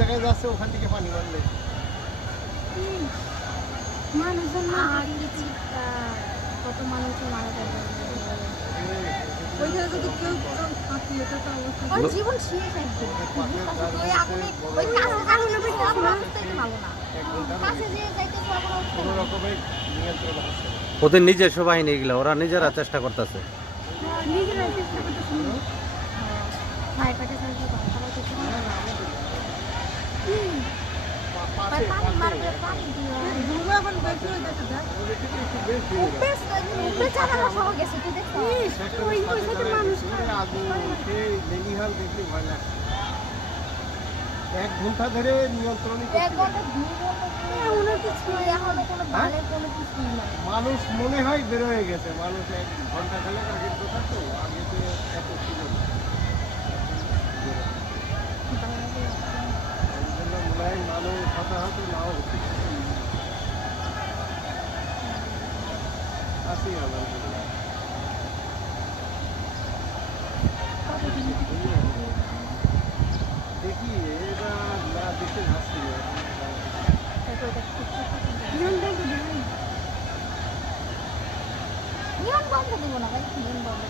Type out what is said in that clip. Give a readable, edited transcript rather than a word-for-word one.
জায়গায় যাচ্ছে ওখান থেকে পানি মারলে মানুষজন কত মানুষ মারা যাবে ওইখানে যদি কেউ থাকে এটা তো অবস্থা জীবন শেষ একদম ওই আগুনে ওই কাছে ভালো না কাছে যে যাইতে কোনো রকমের নিয়ন্ত্রণ আছে। ওদের নিজস্ব বাহিনী এগুলো, ওরা নিজেরা চেষ্টা করতেছে। নিজেরা চেষ্টা করতেছে ফায়ার ফাইটার সাহায্য করা তারা কিছু না পানি মারবে পানি দিয়ে দুর্গা এখন বেশি হয়ে যাচ্ছে দেখ উপরে চালা সহ গেছে তুই দেখ ওই সাথে মানুষ আগুন সেই লেলিহাল দেখলে ভয় লাগে। 1 ঘন্টা ধরে নিয়ন্ত্রণই করতে 1 ঘন্টা 2 ঘন্টা ওনার কিছু এখনো কোনো বালের কোনো কিছু নাই মানুষ মনে হয় বের হয়ে গেছে। মানুষ 1 ঘন্টা খেলে আগের কথা তো আগে তো এত ছিল না। মনে হয় মানুষ হতাহত নাও হচ্ছে আসি আলহামদুলিল্লাহ। দেখি এটা না দেখতে যাচ্ছি নিয়ন বন্ধ দিব না ভাই নিয়ন বন্ধ